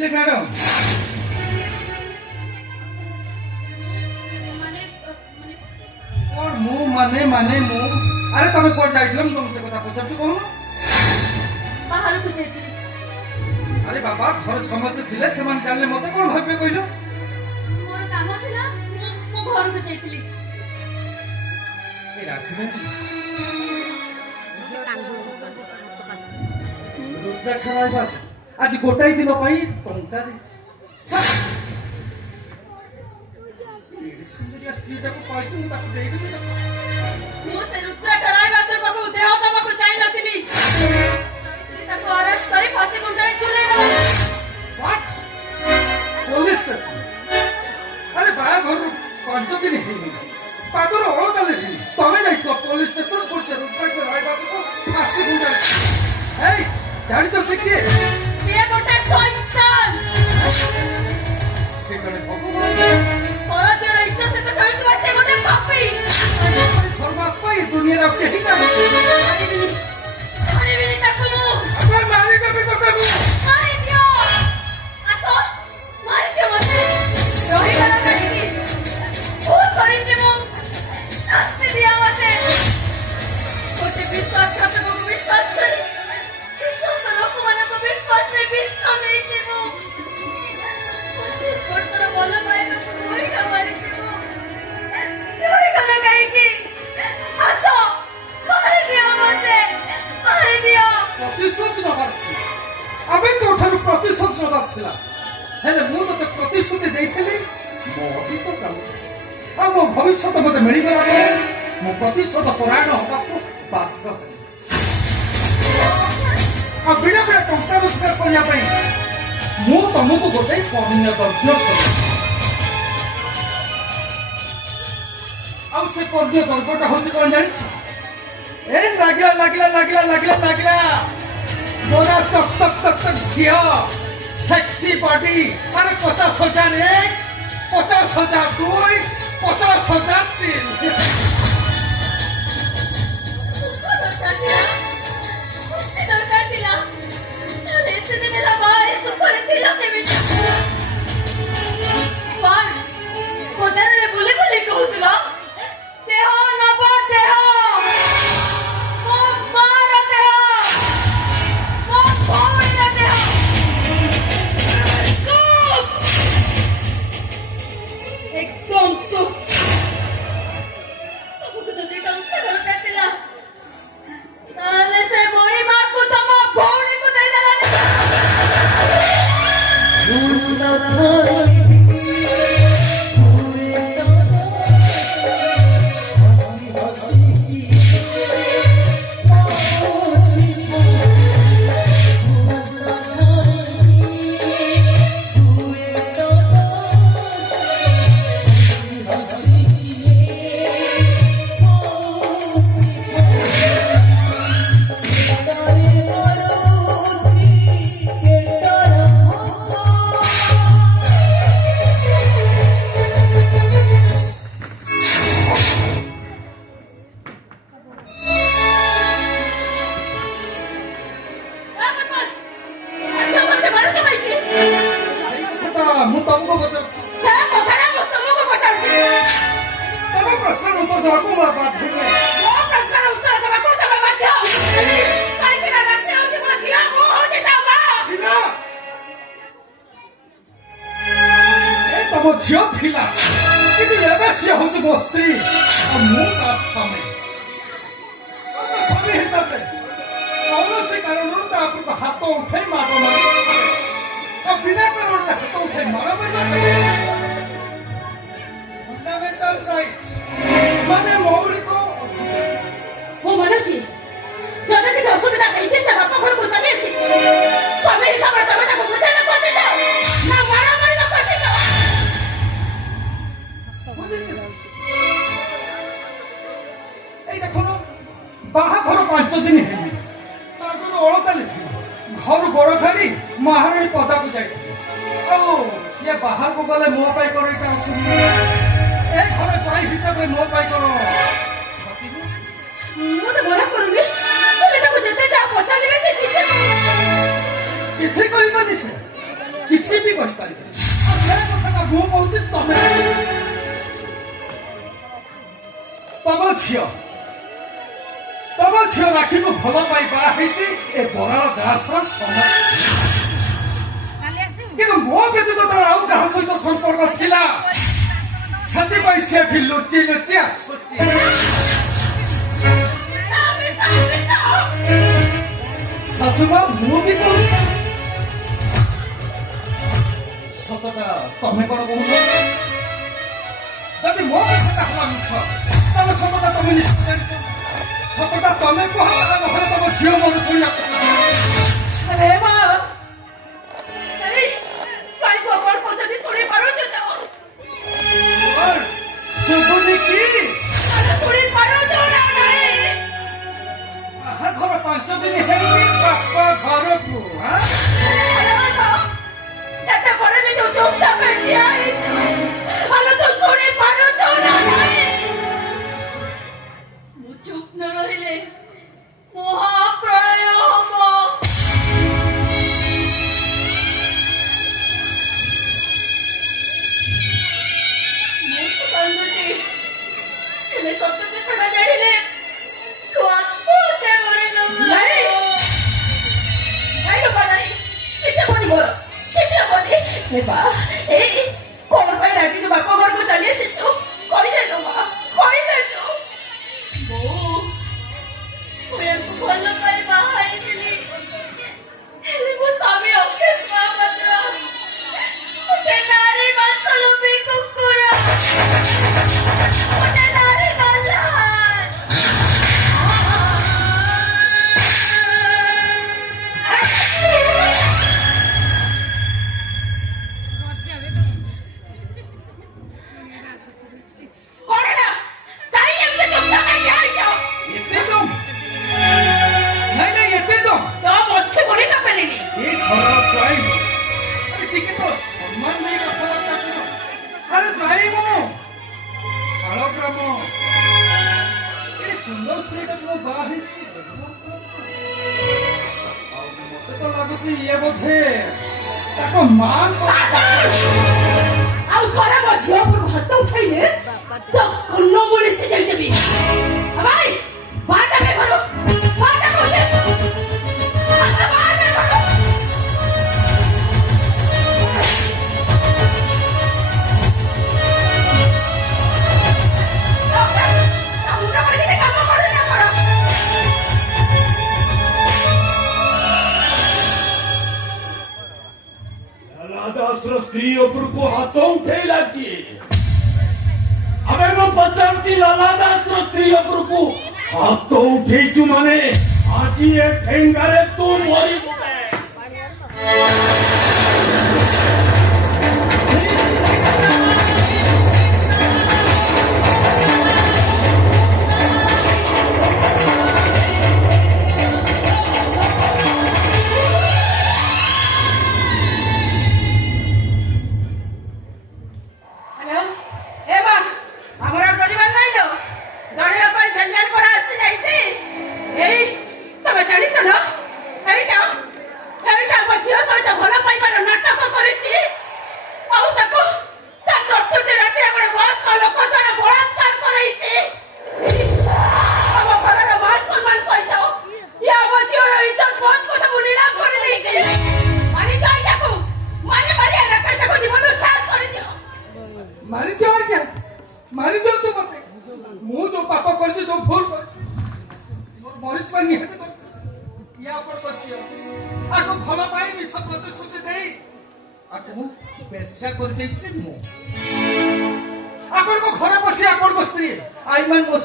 ଯାଇଥିଲେ ମ୍ୟାଡାମ? କଣ ମୁଁ ମୁଁ ଆରେ ତମେ କୁଆଡେ ଯାଇଥିଲ? ମୁଁ ତମକୁ ସେ କଥା ପଚାରୁଛି, କହୁନ। ବାହାରକୁ ଯାଇଥିଲି। ଆରେ ବାବା, ଘରେ ସମସ୍ତେ ଥିଲେ, ସେମାନେ ଜାଣିଲେ ମତେ କଣ ଭାବିବେ କହିଲ? ମୋର କାମ ଥିଲା, ମୁଁ ଘରକୁ ଯାଇଥିଲି। ଆଜି ଗୋଟାଏ ଦିନ ପାଇଁ ଟଙ୍କା ସ୍ତ୍ରୀଟାକୁ କହିଛି, ମୁଁ ତାକୁ ଦେଇଦେବି। ମୁଁ ସେ ରୁଦ୍ରାକ୍ଷ ରାୟ ବାହାଦୁର ପାଖକୁ ଦେହ ଦେବାକୁ ଚାହିଁନଥିଲି। ତାକୁ ଅରେଷ୍ଟ କରି ଫାଶୀ କୁଣ୍ଡରେ ଝୁଲେଇ ଦେବ। Police station? ଆରେ ବାହାଘରରୁ 5 ଦିନ ହେଇନି, ପାଦର ଅଳତା ଲେଖିନି, ତମେ ଯାଇଥିଲ ପୋଲିସ ଷ୍ଟେସନ? ପଡୁଛ ରୁଦ୍ରାକ୍ଷ ରାୟ ବାହାଦୁର ଫାଶୀ କୁଣ୍ଡରେ। ଏଇ ଜାଣିଛ ସେ କିଏ? ସିଏ ଗୋଟେ ଶୈତାନ। ସେ ଜଣେ ଭଗବାନ। ପରଜର ଇଚ୍ଛା ସହିତ ଖେଳୁଥିବା ସେ ଗୋଟେ ପାପୀ। ଧର୍ମାତ୍ମା ଏ ଦୁନିଆରେ ଆଉ କେହି ନାହିଁ। ଛାଡ଼ିବିନି ତାକୁ ମୁଁ। ଆପଣ ମାରିଦେବି ତତେ ମୁଁ। ମାରିଦିଅ। ଆସ, ମାରିଦିଅ ମତେ। ରହିଗଲ କାହିଁକି? ଭୁଲ କରିଛି ମୁଁ। ଶାସ୍ତି ଦିଅ ମତେ। ଗୋଟେ ବିଶ୍ୱାସଘାତକକୁ ବିଶ୍ୱାସ କରି ବିଶ୍ୱସ୍ତ ଲୋକମାନଙ୍କ ବିଶ୍ୱାସରେ ବିଷ ଦେଇଛି ମୁଁ। 25 ବର୍ଷର ଭଲ ପାଇବାକୁ ଗୋଇଠା ମାରିଛି ମୁଁ। ରହିଗଲ କାହିଁକି? ଆସ, ମାରିଦିଅ ମତେ। ମାରିଦିଅ। ପ୍ରତିଶୋଧ ନେବାର ଥିଲା, ଆମେ ତୋଠାରୁ ପ୍ରତିଶୋଧ ନେବାର ଥିଲା, ହେଲେ ମୁଁ ତତେ ପ୍ରତିଶ୍ରୁତି ଦେଇଥିଲି ମୋ ଅତୀତ କାମ, ଆଉ ମୋ ଭବିଷ୍ୟତ ମତେ ମିଳିଗଲା ପରେ ମୁଁ ପ୍ରତିଶୋଧ ପରାୟଣ ହେବାକୁ ବାଧ୍ୟ ହେଲି। ଆଉ ବିନା ବିନା ଟଙ୍କା ରୋଜଗାର କରିବା ପାଇଁ ମୁଁ ତମକୁ ଗୋଟେ ପଣ୍ୟ ଦ୍ରବ୍ୟ କଲି। ଆଉ ସେ ପଣ୍ୟ ଦ୍ରବ୍ୟଟା ହଉଛି କଣ ଜାଣିଛ? ଏ ଲାଗିଲା ମୋରା ତକ୍ ତକ୍ ତକ୍ ତକ୍ ଝିଅ, ସେକ୍ସି ବଡି। ଆରେ 50,000 1, 50,000 2, 50,000 3। ଦରକାର ଥିଲା। ତାହେଲେ ଏତେ ଦିନ ହେଲା ବାହାରେ ସୁଖରେ ଥିଲ କେମିତି? କଣ ବଜାରରେ ବୁଲି ବୁଲି କହୁଥିଲ ଦେହ ନବ ଦେହ? ମୋ ମାର ଦେହ, ମୋ ଭଉଣୀର ଦେହ। ଚୁପ୍, ଏକଦମ ଚୁପ୍। ତମକୁ ଯଦି ଟଙ୍କା ଦରକାର ଥିଲା ତାହେଲେ ସେ ବଢି ମାକୁ ତମ ଭଉଣୀକୁ ଦେଇଦେଲାନି। ମୁଁ ତମକୁ ପଚାରୁଛି, ସେ କଥାଟା ମୁଁ ତମକୁ ପଚାରୁଛି। ତମ ପ୍ରଶ୍ନର ଉତ୍ତର ଦେବାକୁ ମୁଁ ବାଧ୍ୟ ନୁହେଁ। ମୋ ପ୍ରଶ୍ନର ଉତ୍ତର ଦେବାକୁ ତମେ ବାଧ୍ୟ। କାହିଁକି ନା ରାତି ହେଉଛି ମୋ ଝିଅ, ମୁଁ ହେଉଛି ତା ମା। ଥିଲା, ଏ ତମ ଝିଅ ଥିଲା, କିନ୍ତୁ ଏବେ ସିଏ ହଉଛି ମୋ ସ୍ତ୍ରୀ, ଆଉ ମୁଁ ତା ସ୍ୱାମୀ। ଆଉ ତା ସ୍ୱାମୀ ହିସାବରେ କୌଣସି କାରଣରୁ ତା ଉପରକୁ ହାତ ଉଠେଇ ମାଡ଼ ମାରି, ଆଉ ବିନା କାରଣରେ ହାତ ଉଠେଇ ମାଡ଼ ମାରିବା ଫଣ୍ଡାମେଣ୍ଟାଲ ରାଇଟ୍ସ, ମାନେ ମୌଳିକ ଅଧିକାର। ମୁଁ ମାନୁଛି ଯଦି କିଛି ଅସୁବିଧା ହେଇଛି ସେ ବାପ ଘରକୁ ଚାଲି ଆସିଛି। ସ୍ୱାମୀ ହିସାବରେ ତମେ ତାକୁ ବୁଝେଇବାକୁ ଆସିଛ ନା ମାଡ଼ ମାରିବାକୁ ଆସିଛ? এই দেখুন, ବାହାଘର 5 ଦିନ ହେଇନି, ଆଗରୁ ଅଳତା ଲେଖି ଘରୁ ଗୋଡ଼ ଖାଡ଼ି ମହାରାଣୀ ପଦାକୁ ଯାଇଥିଲି। ଆଉ ସିଏ ବାହାରକୁ ଗଲେ ମୋ ପାଇଁ କଣ ଏଇଟା ଅସୁବିଧା? ଏ ଘର ଜୟ ହିସାବରେ ମୋ ପାଇଁ କଣ? ମୁଁ ତ ମନା କରୁନି, ତମେ ତାକୁ ଯେତେ ଯାହା ପଚାରିବେ ସେ କିଛି କିଛି କହିବନି, ସେ କିଛି ତମ ଝିଅ ରାକ୍ଷୀକୁ ଭଲ ପାଇ ବାହା ହେଇଛି ଏ ବରାଳ ଦାସର ସମାଜ। କିନ୍ତୁ ମୋ ବ୍ୟତୀତ ତାର ଆଉ କାହା ସହିତ ସମ୍ପର୍କ ଥିଲା, ସେଥିପାଇଁ ସେ ଏଠି ଲୁଚି ଲୁଚି ଆସୁଛି। ଶାଶୁମା, ମୁଁ ବି କହୁଛି ସତଟା ତମେ କଣ କହୁଛ? ଯଦି ମୋ କଥାଟା ହେଲା ମିଛ, ତାହେଲେ ସତଟା ତମେ ନିଶ୍ଚୟ ଜାଣିଛ। ସତଟା ତମେ କୁହ, ନହେଲେ ତମ ଝିଅ ମୋର ଶୁଣିବାକୁ अरे माँ, अरे सारी कोपड़ को जल्दी सुनी पारो जो तो, ଶୁଭୁନି କି? अरे सुनी पारो जो ना नहीं, ବାହାଘର 5 ଦିନ ହେଇନି ବାପା ଘରକୁ। अरे माँ, जैसे बड़े में जो चुपचाप बैठी आई, अरे तो सुनी पारो जो ना नहीं, वो चुप न रहिले, महाप्रलय होबो। मैं सब कुछ खड़ा जाने तो आपको क्या करे ना नहीं तो पता नहीं किसी को नहीं बोलो मैं बा ए कौन भाई लड़की के बापा घर को चलिए सिचो कोई दे दो वो मैं को बोलो पर बाहर के लिए वो सामने ऑफिस में बता मुझे नारी मांसलो भी कुकुरा मुझे नारी स्त्री उपरको हाथों उठे लगी अबे मैं पचारती लालादास स्त्री उपरको हाथों उठे चु माने आज ये ठेंगारे तू मोरी गुटे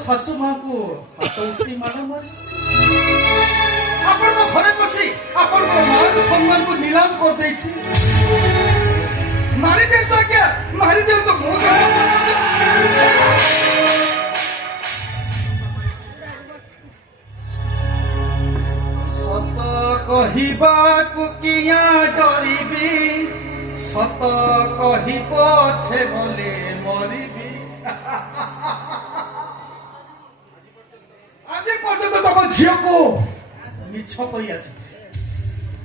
शाशु माँ को हाथ उठी मार मारी आपण घरे बसी आपण मान सम्मान को नीलाम कर देछि मारी दे तो क्या मारी दे तो मो सत कहिबा को किया डरिबी सत कहिब छे बोले मरिबी आज पर्यंत तम झील को मिछ कही आसी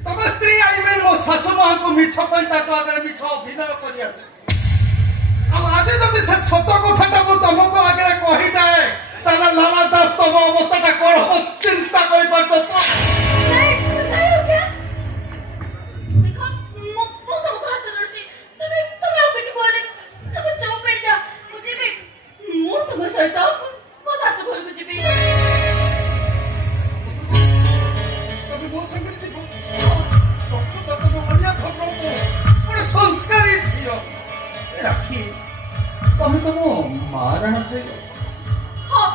तम स्त्री आई में मो शाशु मां को मिछ कही ताको आगे मिछ अभिनय करी आसी अब आज जब से सत कथाटा मु तुमको आगे कही जाए ताले ଶାଶୁ ଘରକୁ ଯିବି। ତମେ ମୋ ସାଙ୍ଗରେ ଯିବ ତମ ଅନ୍ୟ ଖବର ଗୋଟେ ସଂସ୍କାରୀ ଝିଅ ରାକ୍ଷୀ ତମେ ତମ ମା ରାଣ ଖାଇବ। ହଁ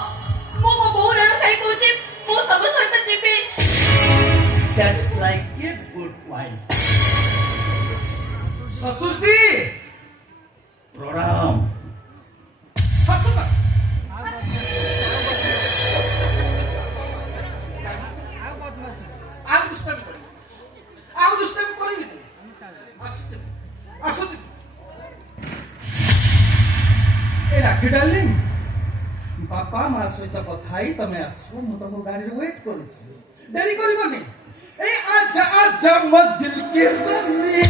ମୁଁ ମୋ ବୋଉ ରଣ ଖାଇ କହୁଛି ମୁଁ ତମ ସହିତ ଯିବି। That's like a good wife. ससुर जी प्रणाम। ससुर ଆଉ ଦୁଷ୍ଟାମି କରିବି ଆସୁଛି ଏ ରାକ୍ଷୀ ଡାର୍ଲିଂ ବାପା ମା ସହିତ କଥା ହେଇ ତମେ ଆସିବ ମୁଁ ତମ ଗାଡିରେ ୱେଟ୍ କରୁଛି ଡେରି କରିବନି ଏ ଆଜା ଆଜା ମତ ଦିଲ କି ରାନୀ